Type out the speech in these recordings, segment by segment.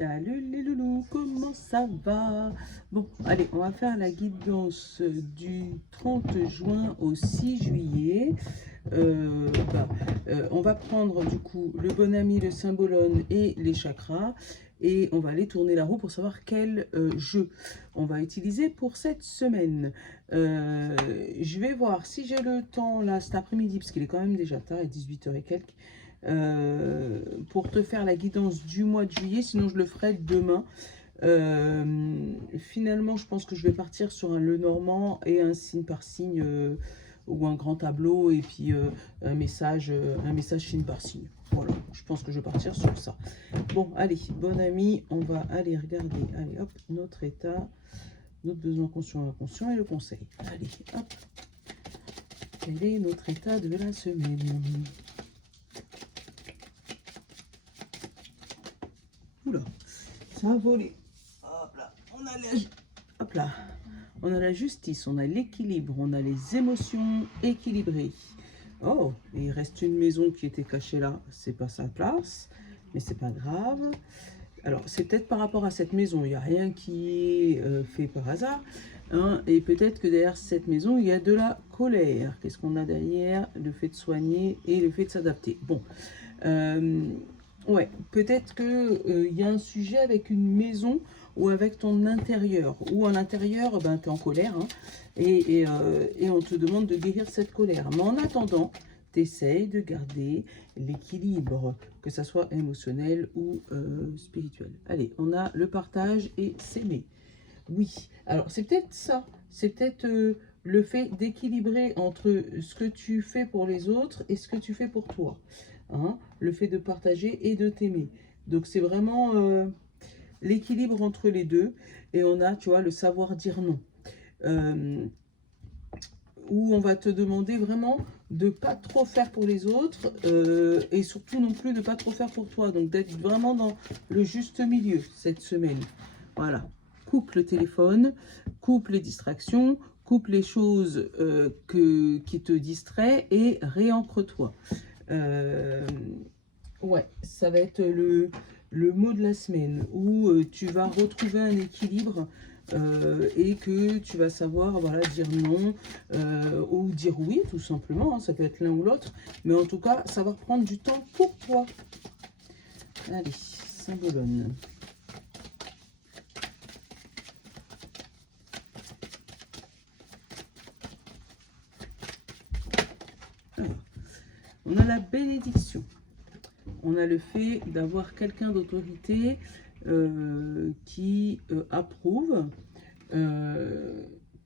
Salut les loulous, comment ça va? Bon, allez, on va faire la guidance du 30 juin au 6 juillet. Bah, on va prendre du coup le bon ami, le symbolone et les chakras. Et on va aller tourner la roue pour savoir quel jeu on va utiliser pour cette semaine. Je vais voir si j'ai le temps là cet après-midi, parce qu'il est quand même déjà tard, il est 18h et quelques. Pour te faire la guidance du mois de juillet, sinon je le ferai demain. Finalement, je pense que je vais partir sur un Lenormand et un signe par signe ou un grand tableau et puis un message signe par signe. Voilà, je pense que je vais partir sur ça. Bon, allez, bon ami, on va aller regarder, allez, hop, notre état, notre besoin conscient et inconscient et le conseil. Allez, hop, quel est notre état de la semaine? Oula, ça a volé. Hop là, hop là. On a la justice, on a l'équilibre, on a les émotions équilibrées. Oh, il reste une maison qui était cachée là, c'est pas sa place, mais c'est pas grave. Alors, c'est peut-être par rapport à cette maison, il n'y a rien qui est fait par hasard. Hein, et peut-être que derrière cette maison, il y a de la colère. Qu'est-ce qu'on a derrière? Le fait de soigner et le fait de s'adapter. Bon, ouais, peut-être qu'il y a un sujet avec une maison ou avec ton intérieur. Ou à l'intérieur, ben, tu es en colère hein, et on te demande de guérir cette colère. Mais en attendant, tu essayes de garder l'équilibre, que ça soit émotionnel ou spirituel. Allez, on a le partage et s'aimer. Oui, alors c'est peut-être ça. C'est peut-être le fait d'équilibrer entre ce que tu fais pour les autres et ce que tu fais pour toi. Hein, le fait de partager et de t'aimer. Donc c'est vraiment l'équilibre entre les deux. Et on a, tu vois, le savoir dire non. Où on va te demander vraiment de ne pas trop faire pour les autres et surtout non plus de ne pas trop faire pour toi. Donc d'être vraiment dans le juste milieu cette semaine. Voilà. Coupe le téléphone, coupe les distractions, coupe les choses qui te distraient et réancre-toi. Ouais, ça va être le mot de la semaine où tu vas retrouver un équilibre et que tu vas savoir voilà, dire non ou dire oui, tout simplement. Hein, ça peut être l'un ou l'autre, mais en tout cas, ça va prendre du temps pour toi. Allez, symbolone. Alors, on a la bénédiction. On a le fait d'avoir quelqu'un d'autorité qui approuve,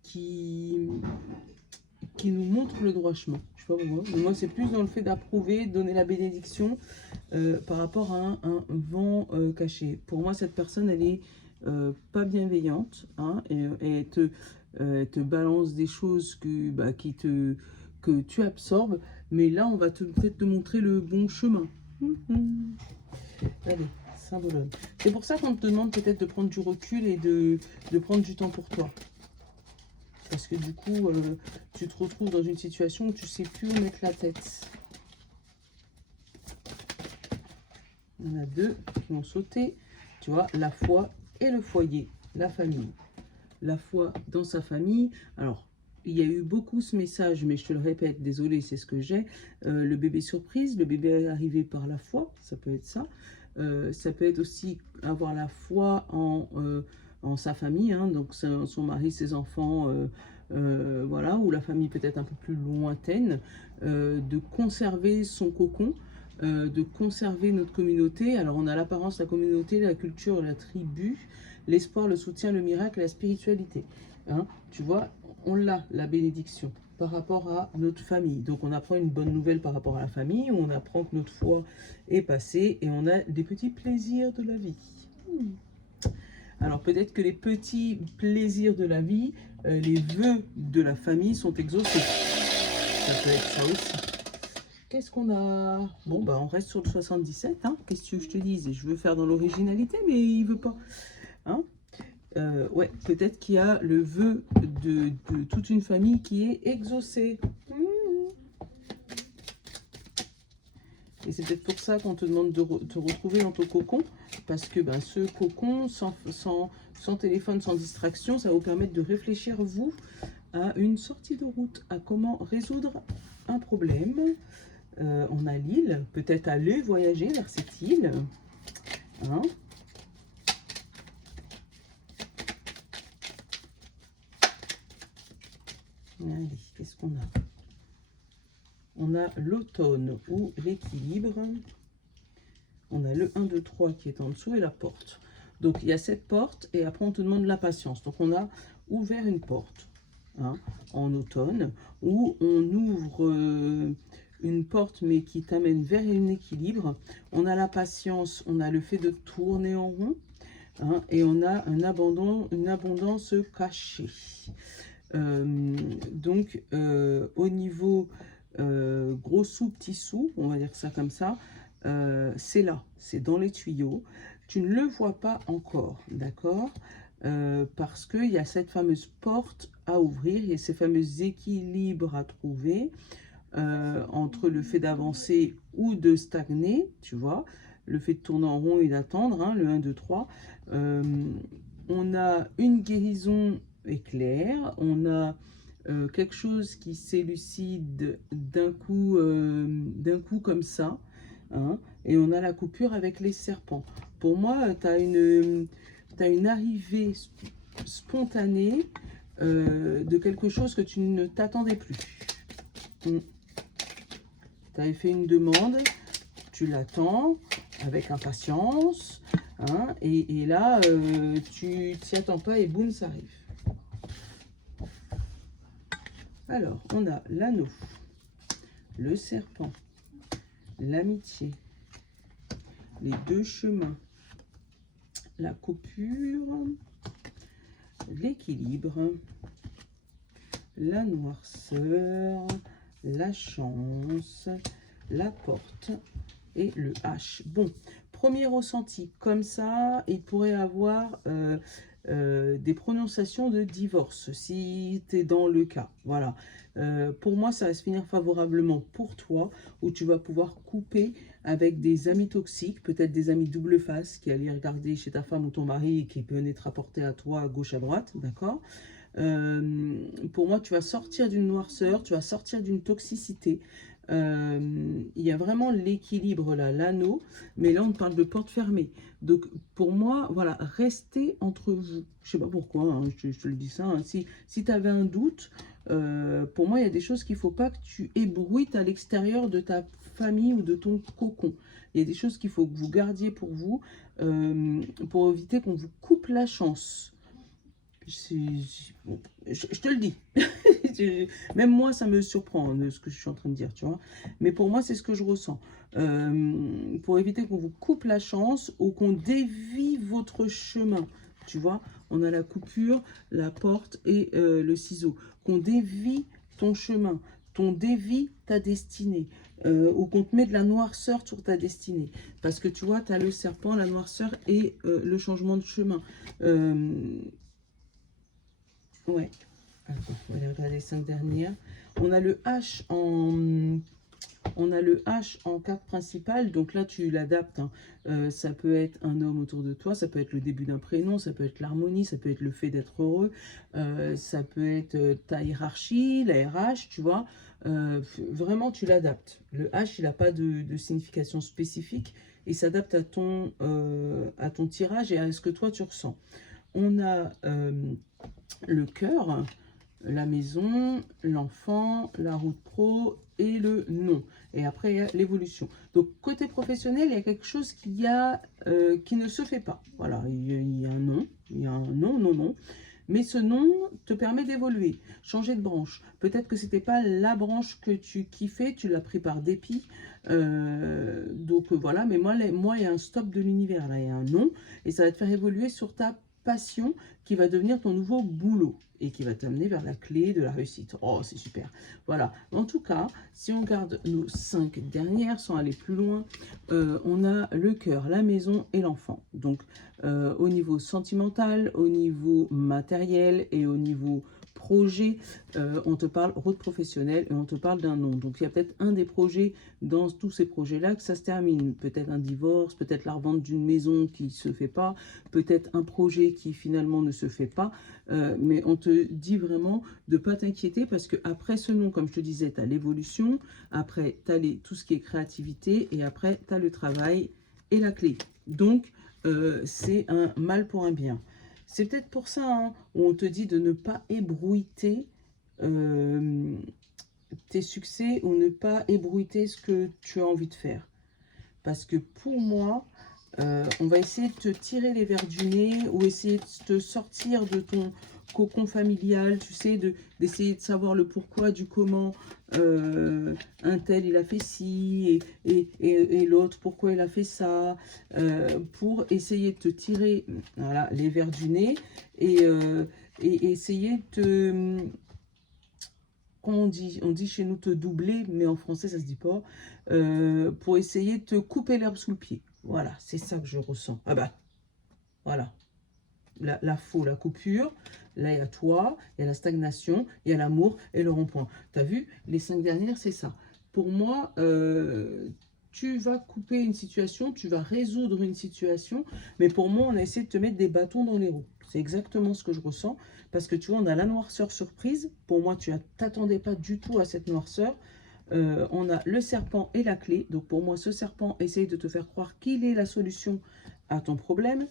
qui nous montre le droit chemin. Je sais pas pourquoi, mais moi c'est plus dans le fait d'approuver, donner la bénédiction par rapport à un vent caché. Pour moi, cette personne, elle est pas bienveillante hein, et elle te balance des choses que tu absorbes, mais là, on va peut-être te montrer le bon chemin. Allez, symbolone. C'est pour ça qu'on te demande peut-être de prendre du recul et de prendre du temps pour toi. Parce que du coup, tu te retrouves dans une situation où tu ne sais plus où mettre la tête. Il y en a deux qui ont sauté. Tu vois, la foi et le foyer, la famille. La foi dans sa famille. Alors, il y a eu beaucoup ce message, mais je te le répète, désolé, c'est ce que j'ai. Le bébé surprise, le bébé arrivé par la foi, ça peut être ça. Ça peut être aussi avoir la foi en sa famille, hein, donc son mari, ses enfants, voilà, ou la famille peut-être un peu plus lointaine, de conserver son cocon, de conserver notre communauté. Alors on a l'apparence, la communauté, la culture, la tribu, l'espoir, le soutien, le miracle, la spiritualité. Hein, tu vois, on l'a, la bénédiction, par rapport à notre famille. Donc on apprend une bonne nouvelle par rapport à la famille, on apprend que notre foi est passée et on a des petits plaisirs de la vie. Alors peut-être que les petits plaisirs de la vie, les vœux de la famille sont exaucés. Ça peut être ça aussi. Qu'est-ce qu'on a? Bon, bah on reste sur le 77. Hein. Qu'est-ce que je te dise? Je veux faire dans l'originalité, mais il veut pas. Hein, ouais, peut-être qu'il y a le vœu de toute une famille qui est exaucé. Et c'est peut-être pour ça qu'on te demande de te retrouver dans ton cocon. Parce que ben, ce cocon, sans téléphone, sans distraction, ça va vous permettre de réfléchir, vous, à une sortie de route, à comment résoudre un problème. On a l'île, peut-être aller voyager vers cette île. Hein? Allez, qu'est-ce qu'on a? On a l'automne ou l'équilibre. On a le 1, 2, 3 qui est en dessous et la porte. Donc, il y a cette porte et après, on te demande la patience. Donc, on a ouvert une porte hein, en automne où on ouvre une porte mais qui t'amène vers un équilibre. On a la patience, on a le fait de tourner en rond hein, et on a un abandon, une abondance cachée. Donc, au niveau gros sous, petit sous, on va dire ça comme ça, c'est là, c'est dans les tuyaux. Tu ne le vois pas encore, d'accord parce qu'il y a cette fameuse porte à ouvrir, il y a ces fameux équilibres à trouver entre le fait d'avancer ou de stagner, tu vois, le fait de tourner en rond et d'attendre, hein, le 1, 2, 3. On a une guérison éclair, on a quelque chose qui s'élucide d'un coup comme ça, hein, et on a la coupure avec les serpents. Pour moi, tu as une arrivée spontanée de quelque chose que tu ne t'attendais plus. Tu avais fait une demande, tu l'attends avec impatience, hein, et là, tu t'y attends pas et boum, ça arrive. Alors, on a l'anneau, le serpent, l'amitié, les deux chemins, la coupure, l'équilibre, la noirceur, la chance, la porte et le H. Bon, premier ressenti, comme ça, il pourrait avoir des prononciations de divorce, si tu es dans le cas. Voilà. Pour moi, ça va se finir favorablement pour toi, où tu vas pouvoir couper avec des amis toxiques, peut-être des amis double face, qui allaient regarder chez ta femme ou ton mari et qui venaient te rapporter à toi à gauche, à droite, d'accord pour moi, tu vas sortir d'une noirceur, tu vas sortir d'une toxicité. Il y a vraiment l'équilibre là, l'anneau, mais là on parle de porte fermée. Donc pour moi, voilà, restez entre vous. Je sais pas pourquoi, hein, je te le dis ça. Hein. Si tu avais un doute, pour moi il y a des choses qu'il ne faut pas que tu ébruites à l'extérieur de ta famille ou de ton cocon. Il y a des choses qu'il faut que vous gardiez pour vous, pour éviter qu'on vous coupe la chance. Je te le dis. Même moi, ça me surprend ce que je suis en train de dire, tu vois. Mais pour moi, c'est ce que je ressens. Pour éviter qu'on vous coupe la chance ou qu'on dévie votre chemin, tu vois. On a la coupure, la porte et le ciseau. Qu'on dévie ton chemin, qu'on dévie ta destinée. Ou qu'on te met de la noirceur sur ta destinée. Parce que tu vois, tu as le serpent, la noirceur et le changement de chemin. Ouais. Attends, on va aller regarder les 5 dernières. On a le H en carte principale. Donc là, tu l'adaptes. Hein. Ça peut être un homme autour de toi. Ça peut être le début d'un prénom. Ça peut être l'harmonie. Ça peut être le fait d'être heureux. Ça peut être ta hiérarchie, la RH, tu vois. Vraiment, tu l'adaptes. Le H, il n'a pas de signification spécifique. Il s'adapte à ton tirage et à ce que toi, tu ressens. On a le cœur, la maison, l'enfant, la route pro et le nom. Et après, il y a l'évolution. Donc, côté professionnel, il y a quelque chose qui ne se fait pas. Voilà, il y a un nom, il y a un non, non, non. Mais ce nom te permet d'évoluer, changer de branche. Peut-être que ce n'était pas la branche que tu kiffais, tu l'as pris par dépit. Donc, voilà, mais moi, il y a un stop de l'univers, là, il y a un non. Et ça va te faire évoluer sur ta passion qui va devenir ton nouveau boulot et qui va t'amener vers la clé de la réussite. Oh, c'est super. Voilà. En tout cas, si on garde nos 5 dernières, sans aller plus loin, on a le cœur, la maison et l'enfant. Donc, au niveau sentimental, au niveau matériel et au niveau projets, on te parle route professionnelle et on te parle d'un non. Donc, il y a peut-être un des projets dans tous ces projets-là que ça se termine. Peut-être un divorce, peut-être la revente d'une maison qui ne se fait pas, peut-être un projet qui finalement ne se fait pas. Mais on te dit vraiment de ne pas t'inquiéter parce qu'après ce non, comme je te disais, tu as l'évolution, après tu as tout ce qui est créativité et après tu as le travail et la clé. Donc, c'est un mal pour un bien. C'est peut-être pour ça hein, où on te dit de ne pas ébruiter tes succès ou ne pas ébruiter ce que tu as envie de faire. Parce que pour moi, on va essayer de te tirer les verres du nez ou essayer de te sortir de ton cocon familial, tu sais, d'essayer de savoir le pourquoi du comment un tel il a fait ci et l'autre pourquoi il a fait ça, pour essayer de te tirer voilà, les verres du nez et essayer de te... Comment on dit chez nous te doubler, mais en français ça se dit pas, pour essayer de te couper l'herbe sous le pied. Voilà, c'est ça que je ressens. Ah bah, voilà. La coupure, là il y a toi, il y a la stagnation, il y a l'amour et le rond-point. Tu as vu, les 5 dernières, c'est ça. Pour moi, tu vas couper une situation, tu vas résoudre une situation, mais pour moi, on a essayé de te mettre des bâtons dans les roues. C'est exactement ce que je ressens, parce que tu vois, on a la noirceur surprise. Pour moi, tu ne t'attendais pas du tout à cette noirceur. On a le serpent et la clé. Donc pour moi, ce serpent essaye de te faire croire qu'il est la solution à ton problème.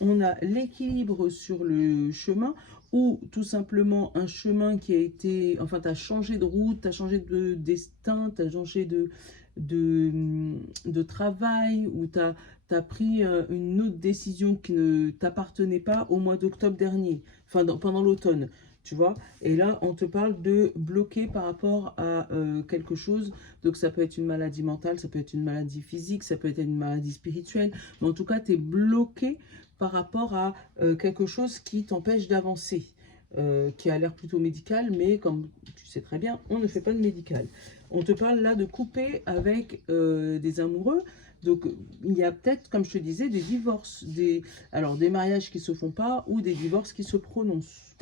On a l'équilibre sur le chemin ou tout simplement un chemin qui a été... Enfin, tu as changé de route, tu as changé de destin, tu as changé de travail ou tu as pris une autre décision qui ne t'appartenait pas au mois d'octobre dernier, enfin pendant l'automne. Tu vois, et là, on te parle de bloquer par rapport à quelque chose. Donc, ça peut être une maladie mentale, ça peut être une maladie physique, ça peut être une maladie spirituelle. Mais en tout cas, tu es bloqué par rapport à quelque chose qui t'empêche d'avancer, qui a l'air plutôt médical, mais comme tu sais très bien, on ne fait pas de médical. On te parle là de couper avec des amoureux. Donc, il y a peut-être, comme je te disais, des divorces, alors des mariages qui ne se font pas ou des divorces qui se prononcent.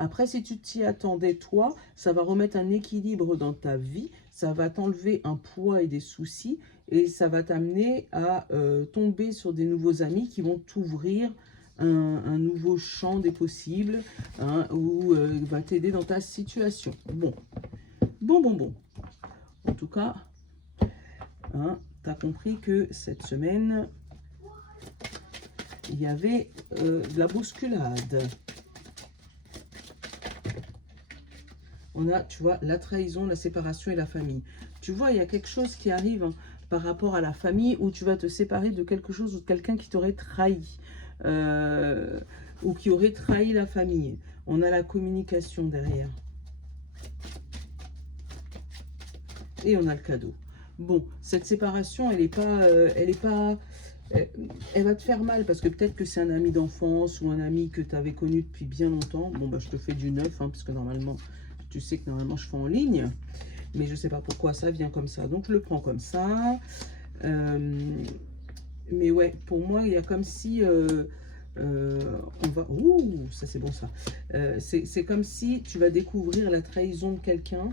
Après, si tu t'y attendais, toi, ça va remettre un équilibre dans ta vie, ça va t'enlever un poids et des soucis, et ça va t'amener à tomber sur des nouveaux amis qui vont t'ouvrir un nouveau champ des possibles, hein, ou va t'aider dans ta situation. Bon. En tout cas, hein, tu as compris que cette semaine, il y avait de la bousculade. On a, tu vois, la trahison, la séparation et la famille. Tu vois, il y a quelque chose qui arrive hein, par rapport à la famille où tu vas te séparer de quelque chose ou de quelqu'un qui t'aurait trahi. Ou qui aurait trahi la famille. On a la communication derrière. Et on a le cadeau. Bon, cette séparation, elle va te faire mal parce que peut-être que c'est un ami d'enfance ou un ami que tu avais connu depuis bien longtemps. Bon, bah, je te fais du neuf, hein, parce que normalement, tu sais que normalement, je fais en ligne. Mais je ne sais pas pourquoi ça vient comme ça. Donc, je le prends comme ça. Mais ouais, pour moi, il y a comme si... on va... Ouh, ça c'est bon ça. C'est comme si tu vas découvrir la trahison de quelqu'un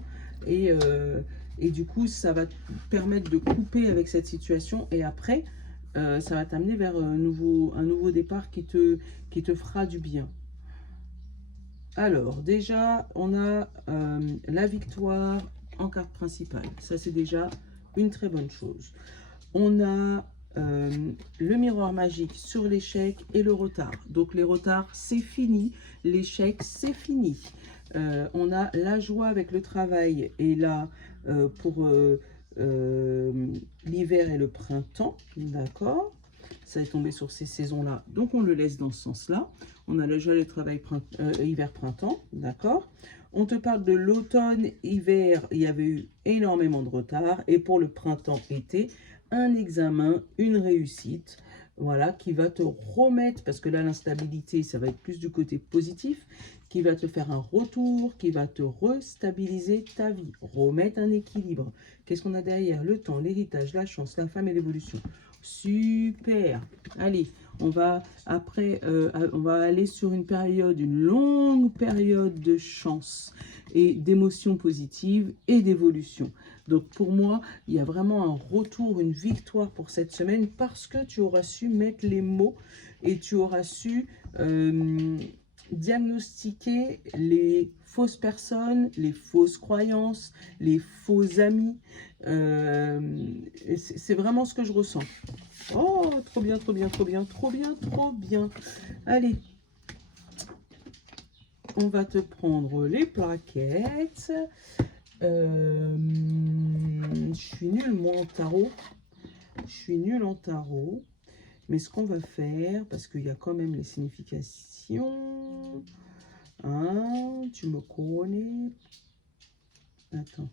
et du coup, ça va te permettre de couper avec cette situation et après, ça va t'amener vers un nouveau départ qui te fera du bien. Alors, déjà, on a la victoire en carte principale. Ça, c'est déjà une très bonne chose. On a le miroir magique sur l'échec et le retard. Donc, les retards, c'est fini. L'échec, c'est fini. On a la joie avec le travail. Et là, pour l'hiver et le printemps, d'accord, ça est tombé sur ces saisons-là, donc on le laisse dans ce sens-là. On a la joie, le travail hiver-printemps, d'accord. On te parle de l'automne-hiver, il y avait eu énormément de retard. Et pour le printemps-été, un examen, une réussite, voilà, qui va te remettre, parce que là, l'instabilité, ça va être plus du côté positif, qui va te faire un retour, qui va te restabiliser ta vie, remettre un équilibre. Qu'est-ce qu'on a derrière? Le temps, l'héritage, la chance, la femme et l'évolution. Super. Allez, On va après, on va aller sur une période, une longue période de chance et d'émotions positives et d'évolution. Donc pour moi, il y a vraiment un retour, une victoire pour cette semaine parce que tu auras su mettre les mots et tu auras su diagnostiquer les fausses personnes, les fausses croyances, les faux amis. C'est vraiment ce que je ressens. Oh, trop bien, trop bien, trop bien, trop bien, trop bien. Allez, on va te prendre les plaquettes. Je suis nulle, moi, en tarot. Je suis nulle en tarot. Mais ce qu'on va faire, parce qu'il y a quand même les significations. Hein, tu me connais. Attends.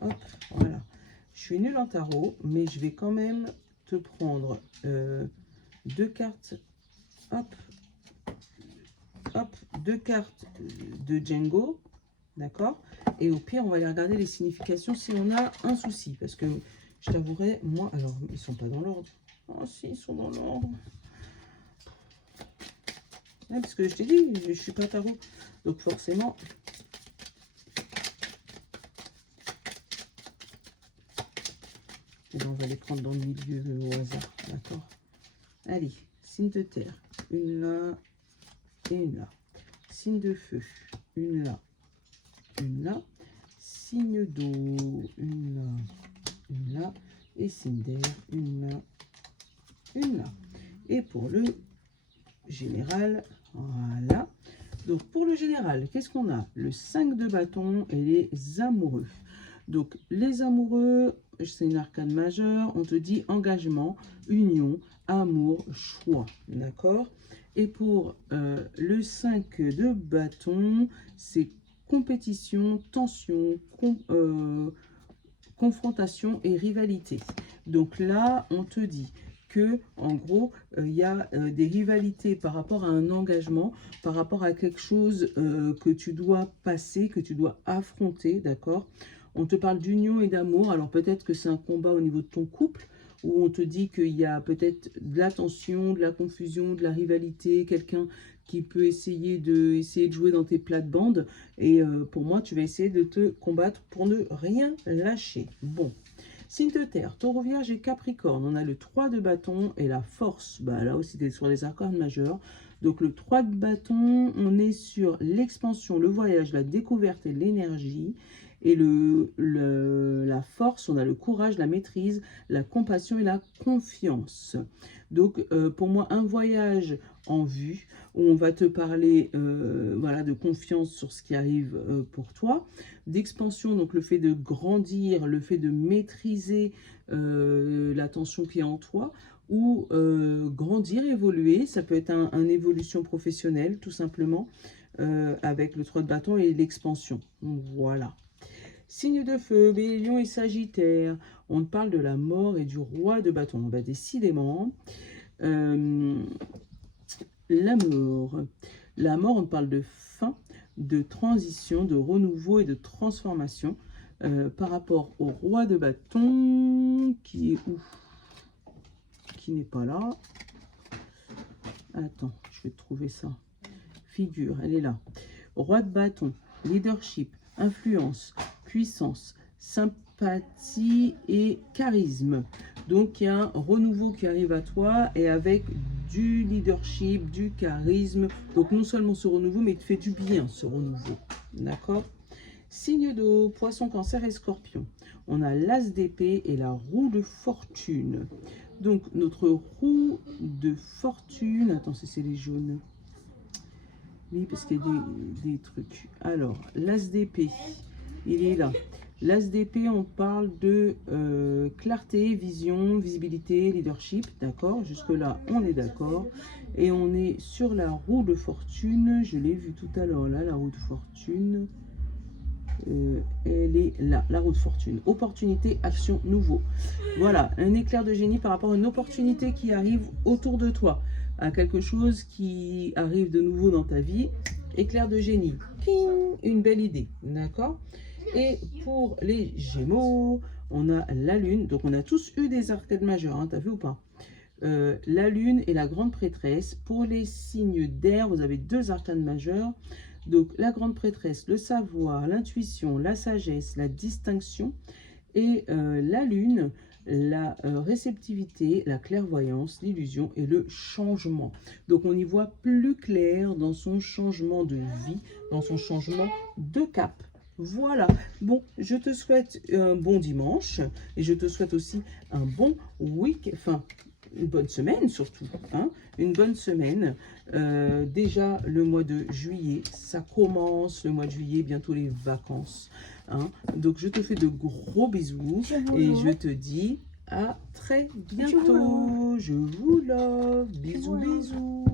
Hop, voilà. Je suis nulle en tarot, mais je vais quand même te prendre 2 cartes. Hop. Hop, 2 cartes de Django. D'accord. Et au pire, on va aller regarder les significations si on a un souci. Parce que je t'avouerai, moi, alors, ils sont pas dans l'ordre. Oh, si, ils sont dans l'ordre. Ouais, parce que je t'ai dit, je suis pas tarot. Donc, forcément. Et ben, on va les prendre dans le milieu au hasard. D'accord. Allez, signe de terre. Une là et une là. Signe de feu. Une là. Une là. Signe d'eau. Une là. Une là. Et signe d'air. Une là. Une là. Et pour le général, voilà. Donc pour le général, qu'est-ce qu'on a? Le 5 de bâton et les amoureux. Donc les amoureux, c'est une arcane majeure. On te dit engagement, union, amour, choix. D'accord? Et pour le 5 de bâton, c'est compétition, tension, confrontation et rivalité. Donc là, on te dit que en gros, il y a des rivalités par rapport à un engagement, par rapport à quelque chose que tu dois passer, que tu dois affronter, d'accord? On te parle d'union et d'amour. Alors peut-être que c'est un combat au niveau de ton couple, où on te dit qu'il y a peut-être de la tension, de la confusion, de la rivalité, quelqu'un qui peut essayer de jouer dans tes plates-bandes. Et pour moi, tu vas essayer de te combattre pour ne rien lâcher. Bon. Signe de terre, taureau, vierge et capricorne. On a le 3 de bâton et la force. Bah, là aussi, c'est sur les arcanes majeures. Donc le 3 de bâton, on est sur l'expansion, le voyage, la découverte et l'énergie. Et la force, on a le courage, la maîtrise, la compassion et la confiance. Donc, pour moi, un voyage en vue, où on va te parler voilà, de confiance sur ce qui arrive pour toi. D'expansion, donc le fait de grandir, le fait de maîtriser la tension qui est en toi. Ou grandir, évoluer. Ça peut être une évolution professionnelle, tout simplement, avec le 3 de bâton et l'expansion. Voilà. Signe de feu, Bélier et Sagittaire. On parle de la mort et du roi de bâton. Bah, décidément, la mort. La mort, on parle de fin, de transition, de renouveau et de transformation par rapport au roi de bâton qui est où? Qui n'est pas là. Attends, je vais trouver ça. Figure, elle est là. Roi de bâton, leadership, influence, puissance, sympathie et charisme. Donc, il y a un renouveau qui arrive à toi et avec du leadership, du charisme. Donc, non seulement ce renouveau, mais il te fait du bien, ce renouveau. D'accord? Signe d'eau, poisson, cancer et scorpion. On a l'as d'épée et la roue de fortune. Donc, notre roue de fortune... Attends, c'est les jaunes. Oui, parce qu'il y a des trucs. Alors, l'as d'épée, il est là. L'as d'épée, on parle de clarté, vision, visibilité, leadership. D'accord? Jusque-là, on est d'accord. Et on est sur la roue de fortune. Je l'ai vu tout à l'heure, là, la roue de fortune. Elle est là, la roue de fortune. Opportunité, action, nouveau. Voilà, un éclair de génie par rapport à une opportunité qui arrive autour de toi, à quelque chose qui arrive de nouveau dans ta vie. Éclair de génie, ping, une belle idée, d'accord? Et pour les Gémeaux, on a la Lune. Donc on a tous eu des arcades majeures, hein, t'as vu ou pas? la lune et la grande prêtresse. Pour les signes d'air, vous avez 2 arcanes majeures. Donc, la grande prêtresse, le savoir, l'intuition, la sagesse, la distinction. Et la lune, la réceptivité, la clairvoyance, l'illusion et le changement. Donc, on y voit plus clair dans son changement de vie, dans son changement de cap. Voilà. Bon, je te souhaite un bon dimanche et je te souhaite aussi un bon week-end, enfin, une bonne semaine surtout, hein, une bonne semaine. Déjà, le mois de juillet, ça commence, le mois de juillet, bientôt les vacances. Hein. Donc, je te fais de gros bisous et je te dis à très bientôt. Je vous love. Bisous, bisous.